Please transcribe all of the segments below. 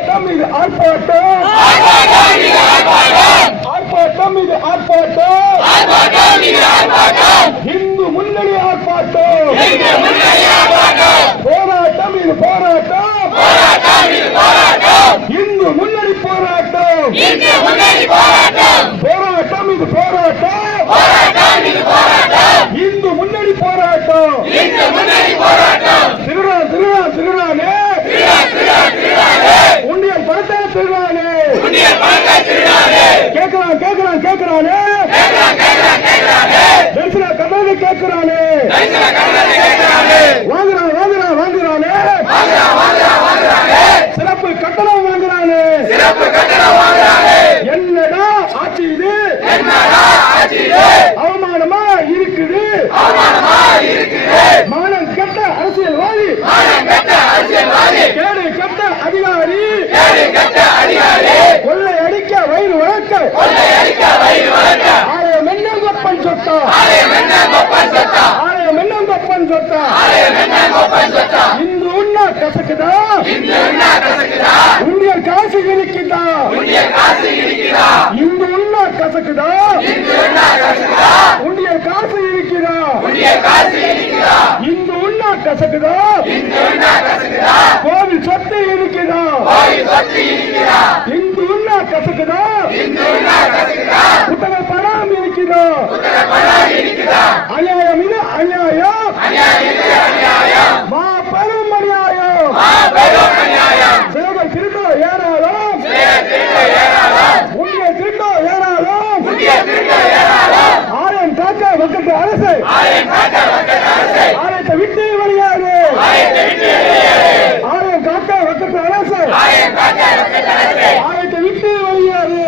ஆர்ப்பாட்டம் இது ஆர்ப்பாட்டம், ஆர்ப்பாட்டம் இது ஆர்ப்பாட்டம், இந்து முன்னணி ஆர்ப்பாட்டம், போராட்டம் இது போராட்டம், இந்து முன்னணி போராட்டம், போராட்டம் இது போராட்டம், இந்து முன்னணி போராட்டம், திருடான் திருடான் திருடானே, உண்டியல் பணத்தை திருடானே, கேட்கிறான் கேட்கிறான் கேட்கிறானே, தரிசன கதை கேட்கிறானே, வாங்குறான் வாங்குறான் வாங்குறானே, சிறப்பு கட்டணம் வாங்குறானே, என்னடா ஆட்சி இது, அவமானமா இருக்குது, மானம் கெட்ட அரசியல்வாதி, கேடு கெட்ட அதிகாரி, கொள்ளை அடிக்க வயிறு வளர்க்க, ஆலயம் என்னங்கப்பன் சொத்தா, ஆலயம் என்னங்கப்பன் சொத்தா, இந்து உண்ணா கசக்குதா, உண்டியல் காசு இருக்குதா, இந்து உண்ணா கசக்குதா, உண்டியல் காசு இருக்குதா, இந்து உண்ணா கசக்குதா, கோவில் சொத்து இருக்குதா, இந்து உண்ணா கசக்குதா, புத்தக பணம் இருக்குதா, அநியாயம் இது அநியாயம், மாபெரும் அநியாயம், சிலர்கள் திருட்டோ ஏறாலும், உண்டியல் திருட்டோ ஏறாலும், ஆலயம் காக்க வக்கத்து அரசு, ஆலயத்தை விட்டு வெளியாறு, ஆலயம் காக்க வக்கத்து அரசு, ஆலயத்தை விட்டு வெளியாறு,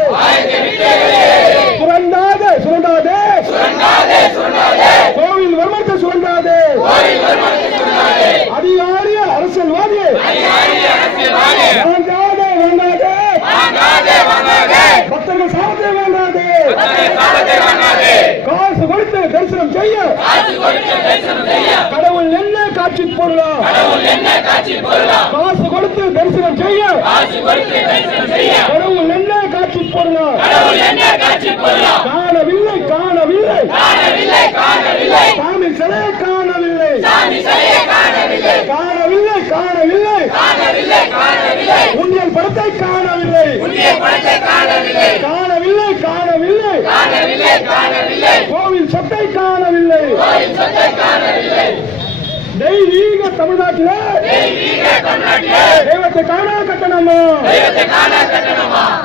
சுரண்டாதே சுரண்டாதே, கோவில் வர்மத்தை சுரண்டாதே, அதிகாரிய அரசியல்வாதி, வேண்டாதே வேண்டாதே, பக்தர்கள் சாதத்தை வேண்டாதே, காசு கொடுத்து தரிசனம் செய்ய, கடவுள் என்ன காட்சி பொருளா, காசு கொடுத்து தரிசனம் செய்ய, கடவுள் என்ன காட்சி பொருளா, காணவில்லை காணவில்லை, சாமி சிலையை காணவில்லை, காணவில்லை காணவில்லை, உண்டியல் படத்தை காணவில்லை, காணவில்லை காணவில்லை, கோவில் சொத்தை காணவில்லை, தெய்வீக தமிழ்நாட்டிலே தெய்வத்தை காண கட்டணமா,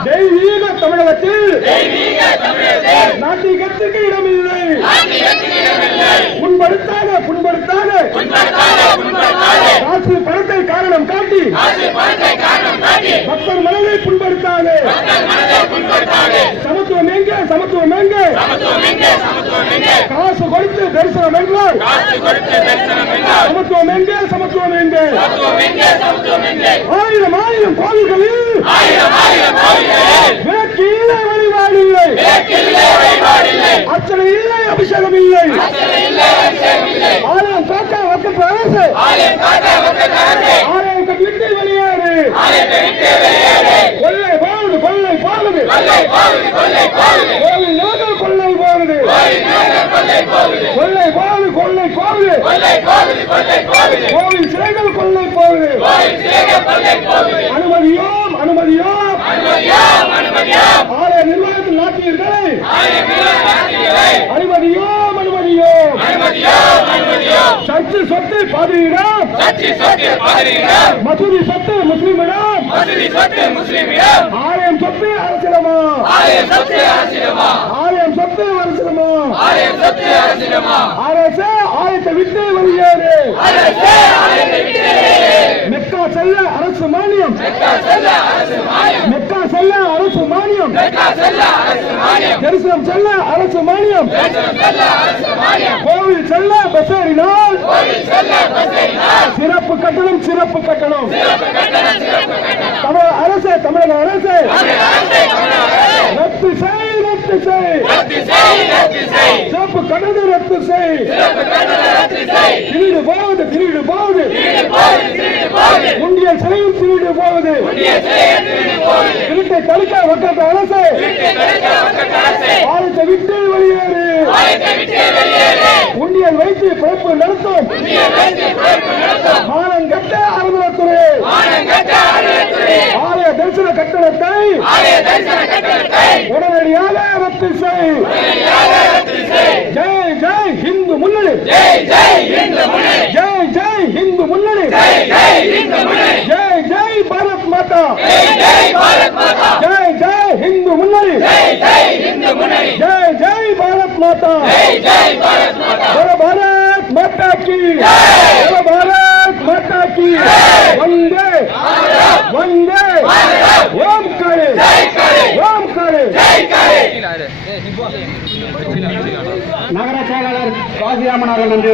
தெய்வீக தமிழகத்தில் நாட்டிகத்துக்கு இடமில்லை, புண்படுத்தாத காசு பணத்தை காரணம் காட்டி பக்தர் மனதை புண்படுத்தாது, சமத்துவம் எங்கே சமத்துவம் எங்கே, காசு கொடுத்து தரிசனம் என்றால் சமத்துவம் எங்கே சமத்துவம் எங்கே, ஆயிரம் ஆயிரம் கோவில்களில் விளக்கு இல்லை வழிபாடு இல்லை, அர்ச்சனை இல்லை அபிஷேகம் இல்லை, ஆலயம் காக்க வக்கத்து அரசு, ஆலயம் விட்டு வெளியேறு, கொள்ளை போகுது கொள்ளை போகுது, கோவில் நோக்கம் கொள்ளை போகுது, கொள்ளை போகுது கொள்ளை போகுது, கோவில் சிலைகள் கொள்ளை போகுது, அனுமதியோம் அனுமதியோம், ஆலய நிர்வாகத்தில் நாட்டியர்களை அனுமதியோம் அனுமதியோம், சர்ச்சு சொத்து பாதிரியிடம், மசூதி சொத்து முஸ்லிமிடம், ஆலயம் சொத்து அரசிடமா, ஆலயம் சொத்து அரசிடமா, அரசு ஆலயத்தை விட்டு வெளியேறு, மெக்கா செல்ல அரசு மானியம், மெக்கா செல்ல அரசு மானியம், தரிசனம் செல்ல அரசு மானியம், கோவில் செல்ல பஸ் ஏறினால் சிறப்பு கட்டணம், சிறப்பு கட்டணம், தமிழக அரசு ரத்து செய், சிறப்பு கட்டணத்தை ரத்து செய். திருடு போகுது, திருடு போகுது, உண்டியல் சிலையும் திருடு போகுது. திருட்டை தடுக்க வக்கத்த அரசு பாலத்தை விட்டு வெளியேறு. உண்டியல் வைத்து பிறப்பு நடத்தும் மானம் கட்ட அறநிலையத்துறை. ஆலய தரிசன கட்டணத்தை உடனடியாக ரத்து செய். ஜெய் ஜெய் இந்து முன்னணி, ஜெய் ஜெய் இந்து முன்னணி, ஜெய் ஜெய் இந்து முன்னணி, ஜெய் ஜெய் பாரத் மாதா, ஜெய் ஜெய் பாரத் மாதா, ஜெய் ஜெய் இந்து முன்னணி, ஜெய் ஜெய் இந்து முன்னணி, ஜெய் ஜெய் பாரத் மாதா, ஜெய் ஜெய் பாரத் மாதா, ஜெய் பாரத் மாதா की, ஜெய் பாரத் மாதா की, वंदे वंदे ओम करे, जय करे, ओम करे, जय करे. நகர செயலாளர் காசிராமன் அவர்கள் நன்றி.